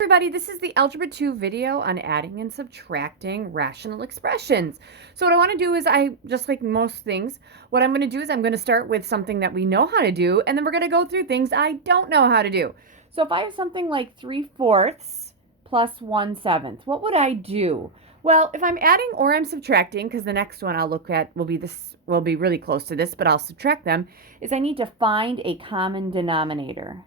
Everybody, this is the Algebra 2 video on adding and subtracting rational expressions. So what I want to do is just like most things, what I'm going to do is I'm going to start with something that we know how to do, and then we're going to go through things I don't know how to do. So if I have something like 3/4 plus 1/7, what would I do? Well, if I'm adding or I'm subtracting, because the next one I'll look at will be really close to this, but I'll subtract them, is I need to find a common denominator.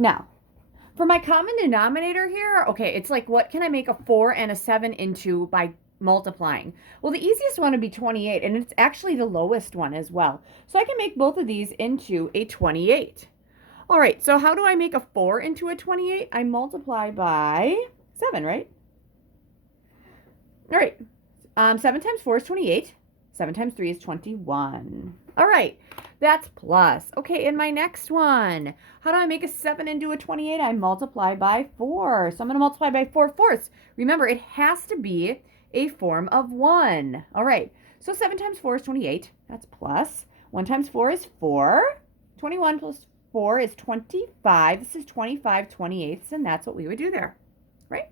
Now, for my common denominator here, okay, it's like what can I make a 4 and a 7 into by multiplying? Well, the easiest one would be 28, and it's actually the lowest one as well. So I can make both of these into a 28. All right, so how do I make a 4 into a 28? I multiply by 7, right? All right, 7 times 4 is 28. 7 times 3 is 21. All right, that's plus. Okay, in my next one, how do I make a 7 into a 28? I multiply by 4. So I'm going to multiply by 4/4. Remember, it has to be a form of 1. All right, so 7 times 4 is 28. That's plus. 1 times 4 is 4. 21 plus 4 is 25. This is 25/28, and that's what we would do there, right?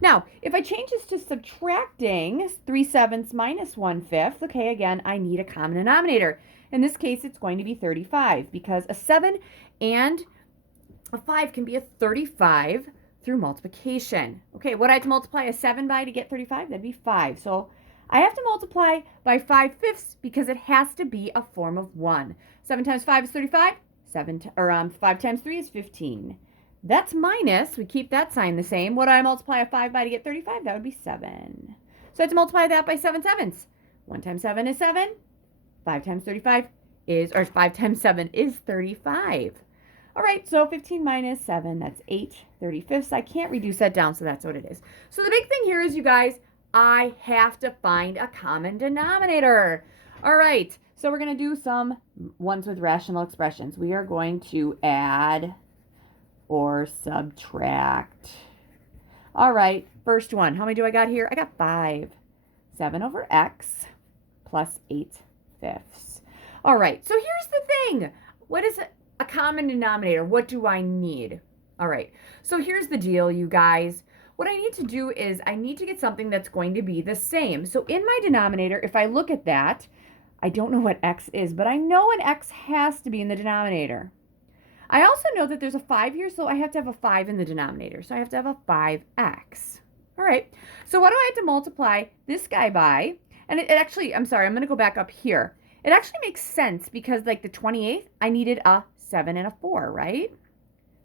Now, if I change this to subtracting 3/7 minus 1/5, okay, again, I need a common denominator. In this case, it's going to be 35 because a 7 and a 5 can be a 35 through multiplication. Okay, what I have to multiply a 7 by to get 35? That'd be 5. So I have to multiply by 5/5 because it has to be a form of 1. 7 times 5 is 35. 5 times 3 is 15. That's minus, we keep that sign the same. What do I multiply a 5 by to get 35? That would be 7. So I have to multiply that by 7/7. 1 times 7 is 7. 5 times 35 is, or 5 times 7 is 35. All right, so 15 minus 7, that's 8/35. I can't reduce that down, so that's what it is. So the big thing here is, you guys, I have to find a common denominator. All right, so we're going to do some ones with rational expressions. We are going to add or subtract. All right, first one. How many do I got here? I got 5. 7 over x plus 8/5. All right, so here's the thing. What is a common denominator? What do I need? All right, so here's the deal, you guys. What I need to do is I need to get something that's going to be the same. So in my denominator, if I look at that, I don't know what x is, but I know an x has to be in the denominator. I also know that there's a 5 here, so I have to have a 5 in the denominator. So I have to have a 5x. All right, so what do I have to multiply this guy by? And it actually, I'm sorry, I'm going to go back up here. It actually makes sense because like the 28th, I needed a 7 and a 4, right?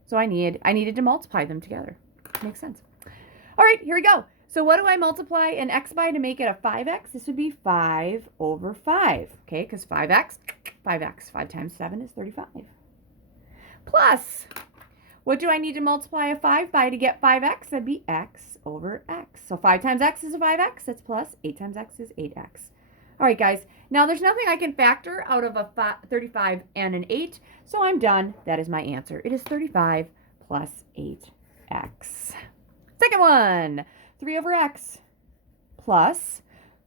So I needed to multiply them together. Makes sense. All right, here we go. So what do I multiply an x by to make it a 5x? This would be 5 over 5, okay? Because 5x, 5 times 7 is 35. Plus, what do I need to multiply a 5 by to get 5x? That'd be x over x. So 5 times x is a 5x. That's plus. 8 times x is 8x. All right, guys. Now, there's nothing I can factor out of a 35 and an 8, so I'm done. That is my answer. It is 35 plus 8x. Second one, 3 over x plus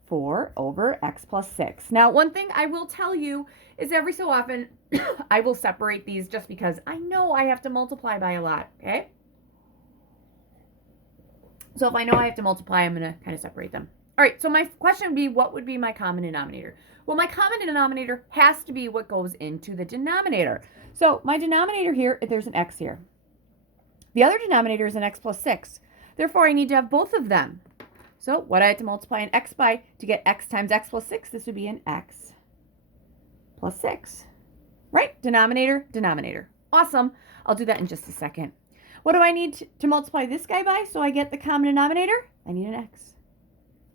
4 over x plus 6. Now, one thing I will tell you is every so often I will separate these just because I know I have to multiply by a lot, okay? So if I know I have to multiply, I'm going to kind of separate them. All right, so my question would be, what would be my common denominator? Well, my common denominator has to be what goes into the denominator. So my denominator here, there's an x here. The other denominator is an x plus 6. Therefore, I need to have both of them. So what I had to multiply an x by to get x times x plus 6, this would be an x plus 6. Right? Denominator, denominator. Awesome. I'll do that in just a second. What do I need to multiply this guy by so I get the common denominator? I need an x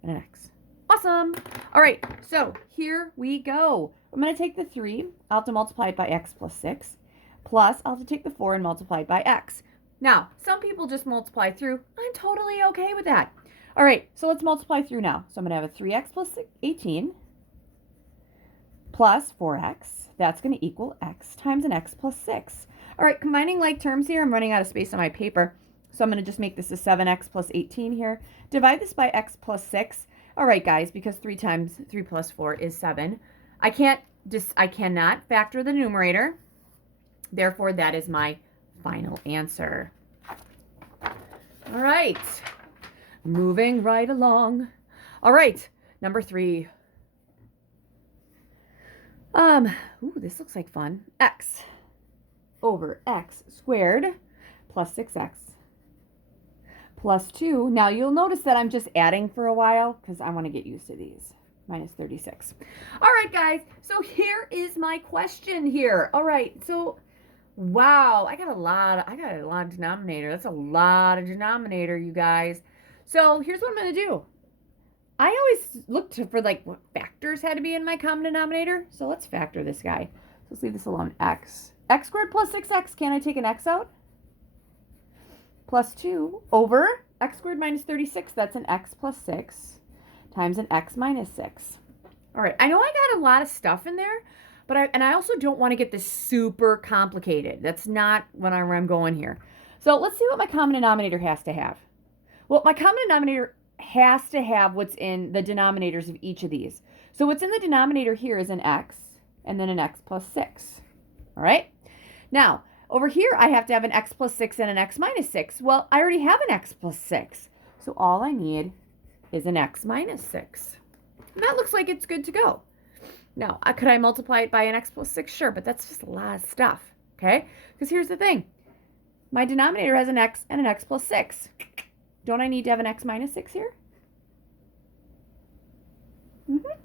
and an x. Awesome. All right, so here we go. I'm going to take the 3. I'll have to multiply it by x plus 6. Plus, I'll have to take the 4 and multiply it by x. Now, some people just multiply through. I'm totally okay with that. All right, so let's multiply through now. So I'm going to have a 3x plus 18 plus 4x. That's going to equal x times an x plus 6. All right, combining like terms here, I'm running out of space on my paper. So I'm going to just make this a 7x plus 18 here. Divide this by x plus 6. All right, guys, because 3 times 3 plus 4 is 7. I cannot factor the numerator. Therefore, that is my final answer. All right. Moving right along. All right. Number 3. Ooh, this looks like fun. X over x squared plus 6x plus 2. Now, you'll notice that I'm just adding for a while because I want to get used to these. Minus 36. All right, guys. So here is my question here. All right. So, wow, I got a lot of denominator. That's a lot of denominator, you guys. So here's what I'm going to do. I always looked for like what factors had to be in my common denominator. So let's factor this guy. So let's leave this alone. X squared plus 6x. Can I take an x out? Plus 2 over x squared minus 36. That's an x plus 6 times an x minus 6. All right. I know I got a lot of stuff in there, but I also don't want to get this super complicated. That's not where I'm going here. So let's see what my common denominator has to have. Well, my common denominator has to have what's in the denominators of each of these. So what's in the denominator here is an x and then an x plus 6. All right. Now, over here, I have to have an x plus 6 and an x minus 6. Well, I already have an x plus 6. So all I need is an x minus 6. And that looks like it's good to go. Now, could I multiply it by an x plus 6? Sure, but that's just a lot of stuff, okay? Because here's the thing. My denominator has an x and an x plus 6. Don't I need to have an x minus 6 here?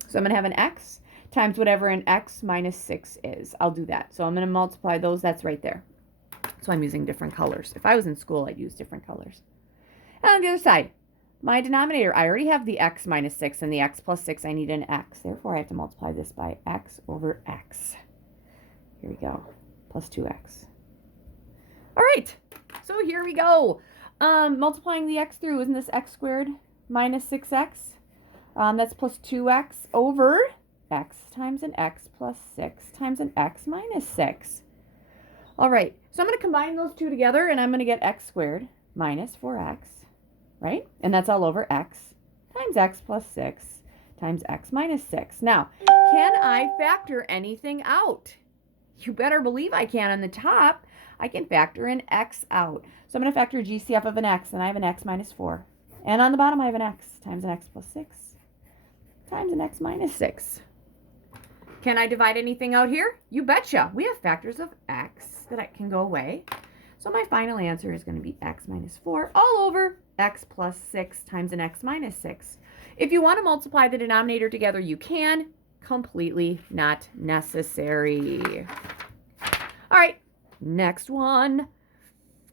So I'm going to have an x times whatever an x minus 6 is. I'll do that. So I'm going to multiply those. That's right there. So I'm using different colors. If I was in school, I'd use different colors. And on the other side, my denominator, I already have the x minus 6 and the x plus 6. I need an x. Therefore, I have to multiply this by x over x. Here we go. Plus 2x. All right. So here we go. Multiplying the x through, isn't this x squared minus 6x? That's plus 2x over x times an x plus 6 times an x minus 6. All right. So I'm going to combine those two together, and I'm going to get x squared minus 4x. Right? And that's all over x times x plus 6 times x minus 6. Now, can I factor anything out? You better believe I can. On the top, I can factor an x out. So I'm going to factor GCF of an x, and I have an x minus 4. And on the bottom, I have an x times an x plus 6 times an x minus 6. Can I divide anything out here? You betcha. We have factors of x that can go away. So my final answer is going to be x minus 4 all over x plus 6 times an x minus 6. If you want to multiply the denominator together, you can. Completely not necessary. All right, next one.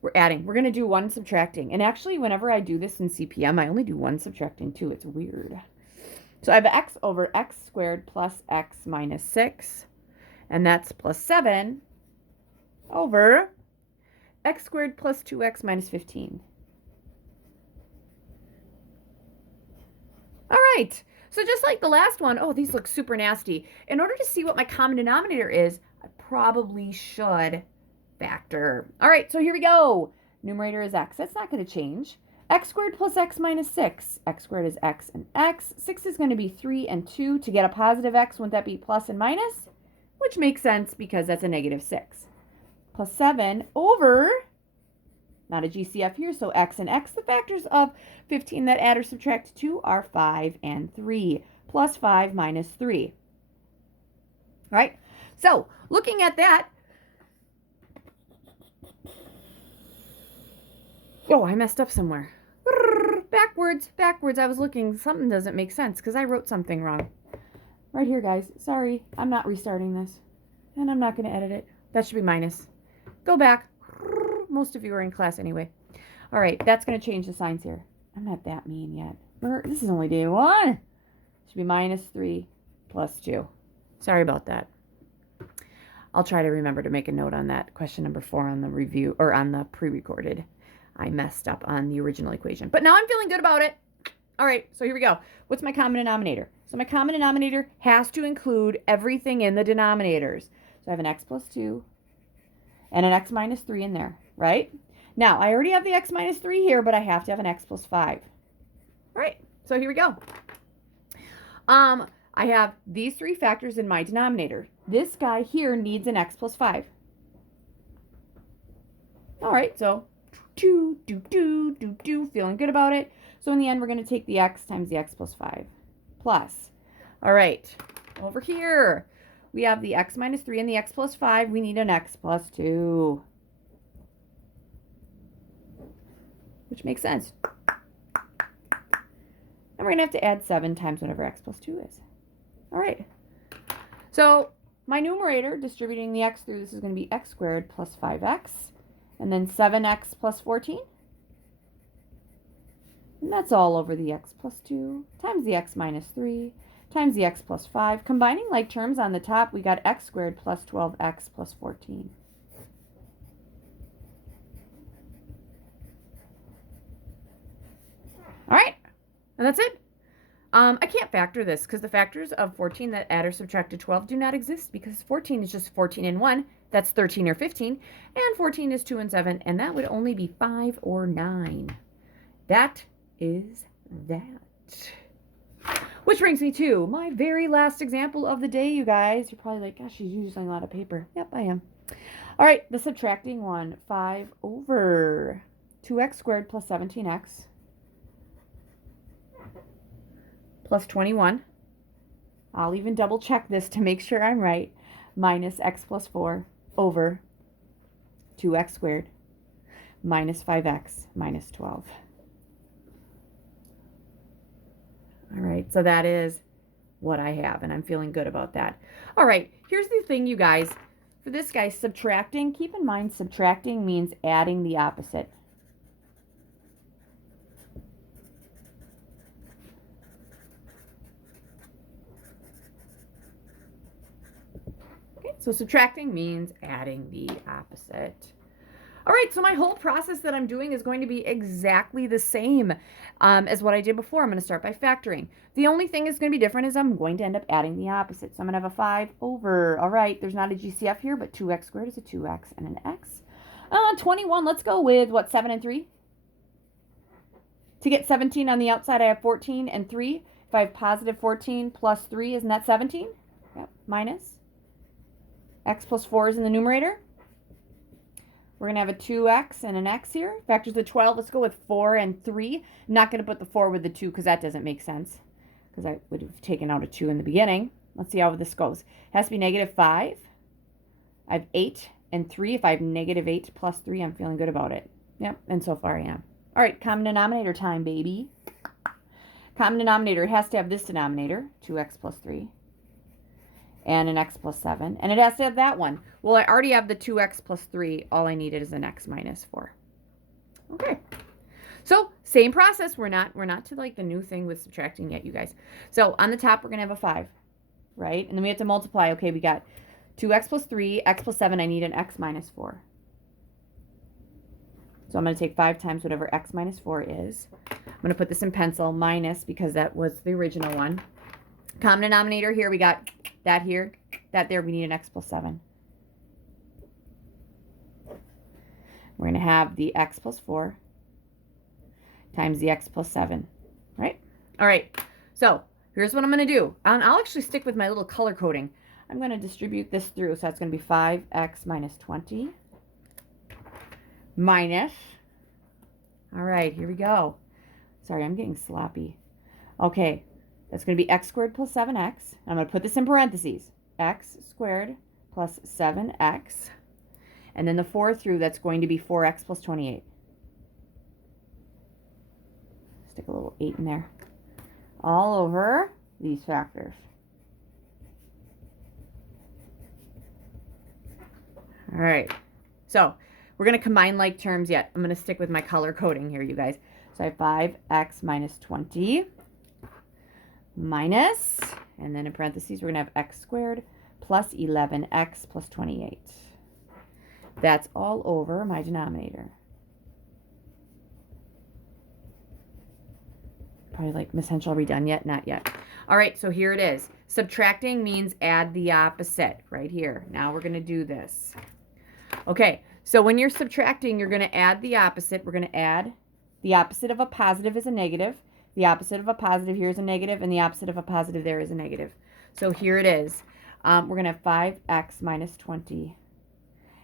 We're adding. We're going to do one subtracting. And actually, whenever I do this in CPM, I only do one subtracting two. It's weird. So I have x over x squared plus x minus 6. And that's plus 7 over x squared plus 2x minus 15. All right. So just like the last one, oh, these look super nasty. In order to see what my common denominator is, I probably should factor. All right, so here we go. Numerator is x. That's not going to change. X squared plus x minus 6. X squared is x and x. 6 is going to be 3 and 2. To get a positive x, wouldn't that be plus and minus? Which makes sense because that's a negative 6. Plus 7 over, not a GCF here, so x and x. The factors of 15 that add or subtract 2 are 5 and 3. Plus 5 minus 3. All right, so looking at that, oh, I messed up somewhere. Backwards. I was looking. Something doesn't make sense because I wrote something wrong. Right here, guys. Sorry. I'm not restarting this. And I'm not going to edit it. That should be minus. Go back. Most of you are in class anyway. All right. That's going to change the signs here. I'm not that mean yet. This is only day 1. Should be minus 3 plus 2. Sorry about that. I'll try to remember to make a note on that. Question number 4 on the review or on the pre-recorded. I messed up on the original equation. But now I'm feeling good about it. All right, so here we go. What's my common denominator? So my common denominator has to include everything in the denominators. So I have an x plus 2 and an x minus 3 in there, right? Now, I already have the x minus 3 here, but I have to have an x plus 5. All right, so here we go. I have these 3 factors in my denominator. This guy here needs an x plus 5. All right, so feeling good about it. So in the end, we're going to take the x times the x plus 5 plus. All right, over here, we have the x minus 3 and the x plus 5. We need an x plus 2, which makes sense. And we're going to have to add 7 times whatever x plus 2 is. All right. So my numerator, distributing the x through, this is going to be x squared plus 5x. And then 7x plus 14. And that's all over the x plus 2 times the x minus 3 times the x plus 5. Combining like terms on the top, we got x squared plus 12x plus 14. All right. And that's it. I can't factor this because the factors of 14 that add or subtract to 12 do not exist because 14 is just 14 and 1. That's 13 or 15. And 14 is 2 and 7. And that would only be 5 or 9. That is that. Which brings me to my very last example of the day, you guys. You're probably like, gosh, she's using a lot of paper. Yep, I am. All right, the subtracting one. 5 over 2x squared plus 17x. Plus 21. I'll even double check this to make sure I'm right. Minus x plus 4 over 2x squared minus 5x minus 12. All right, so that is what I have, and I'm feeling good about that. All right, here's the thing, you guys. For this guy, subtracting, keep in mind subtracting means adding the opposite. So subtracting means adding the opposite. All right, so my whole process that I'm doing is going to be exactly the same as what I did before. I'm going to start by factoring. The only thing that's going to be different is I'm going to end up adding the opposite. So I'm going to have a 5 over, all right, there's not a GCF here, but 2x squared is a 2x and an x. 21, let's go with, what, 7 and 3? To get 17 on the outside, I have 14 and 3. If I have positive 14 plus 3, isn't that 17? Yep, minus. X plus 4 is in the numerator. We're going to have a 2x and an x here. Factors of 12. Let's go with 4 and 3. I'm not going to put the 4 with the 2 because that doesn't make sense. Because I would have taken out a 2 in the beginning. Let's see how this goes. It has to be negative 5. I have 8 and 3. If I have negative 8 plus 3, I'm feeling good about it. Yep, and so far I am. All right, common denominator time, baby. Common denominator. It has to have this denominator, 2x plus 3. And an x plus 7. And it has to have that one. Well, I already have the 2x plus 3. All I needed is an x minus 4. Okay. So, same process. We're not to like the new thing with subtracting yet, you guys. So, on the top, we're going to have a 5. Right? And then we have to multiply. Okay, we got 2x plus 3, x plus 7. I need an x minus 4. So, I'm going to take 5 times whatever x minus 4 is. I'm going to put this in pencil, minus, because that was the original one. Common denominator here, we got that here, that there, we need an x plus 7. We're going to have the x plus 4 times the x plus 7, right? All right, so here's what I'm going to do. I'll actually stick with my little color coding. I'm going to distribute this through, so that's going to be 5x minus 20 minus, all right, here we go. Sorry, I'm getting sloppy. Okay. That's going to be x squared plus 7x. I'm going to put this in parentheses. X squared plus 7x. And then the 4 through, that's going to be 4x plus 28. Stick a little 8 in there. All over these factors. All right. So we're going to combine like terms yet. I'm going to stick with my color coding here, you guys. So I have 5x minus 20. Minus, and then in parentheses, we're going to have x squared plus 11x plus 28. That's all over my denominator. Probably like, Miss Henschel, are we done yet? Not yet. All right, so here it is. Subtracting means add the opposite right here. Now we're going to do this. Okay, so when you're subtracting, you're going to add the opposite. We're going to add the opposite of a positive is a negative. The opposite of a positive here is a negative, and the opposite of a positive there is a negative. So here it is. We're going to have 5x minus 20.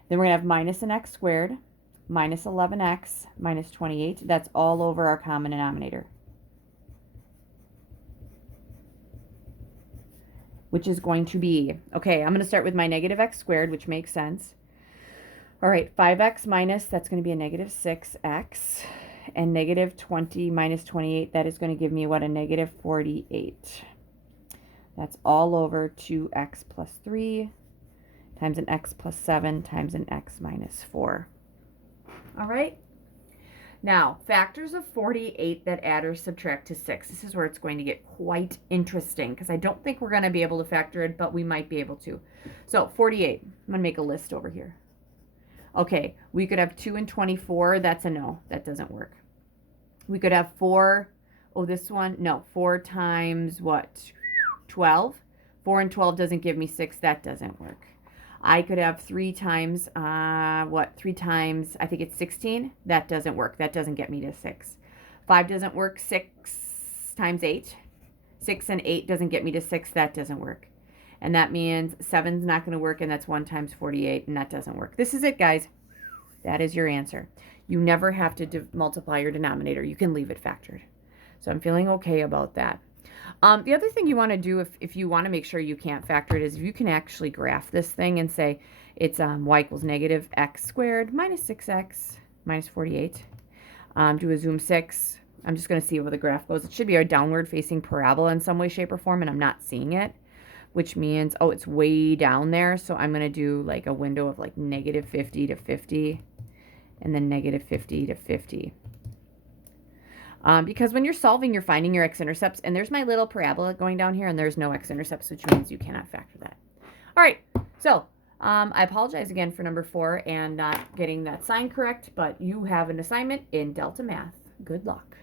Then we're going to have minus an x squared minus 11x minus 28. That's all over our common denominator, which is going to be, okay, I'm going to start with my negative x squared, which makes sense. All right, 5x minus, that's going to be a negative 6x. And negative 20 minus 28, that is going to give me what? A negative 48. That's all over 2x plus 3 times an x plus 7 times an x minus 4. All right. Now, factors of 48 that add or subtract to 6. This is where it's going to get quite interesting because I don't think we're going to be able to factor it, but we might be able to. So 48, I'm going to make a list over here. Okay, we could have 2 and 24. That's a no. That doesn't work. We could have 4. Oh, this one. No, 4 times what? 12. 4 and 12 doesn't give me 6. That doesn't work. I could have 3 times, 3 times, I think it's 16. That doesn't work. That doesn't get me to 6. 5 doesn't work. 6 times 8. 6 and 8 doesn't get me to 6. That doesn't work. And that means 7's not going to work, and that's 1 times 48, and that doesn't work. This is it, guys. That is your answer. You never have to multiply your denominator. You can leave it factored. So I'm feeling okay about that. The other thing you want to do if you want to make sure you can't factor it is if you can actually graph this thing and say it's y equals negative x squared minus 6x minus 48. Do a zoom 6. I'm just going to see where the graph goes. It should be a downward facing parabola in some way, shape, or form, and I'm not seeing it, which means, oh, it's way down there. So I'm going to do like a window of like negative 50 to 50 and then negative 50 to 50. Because when you're solving, you're finding your x-intercepts, and there's my little parabola going down here, and there's no x-intercepts, which means you cannot factor that. All right, so I apologize again for number 4 and not getting that sign correct, but you have an assignment in Delta Math. Good luck.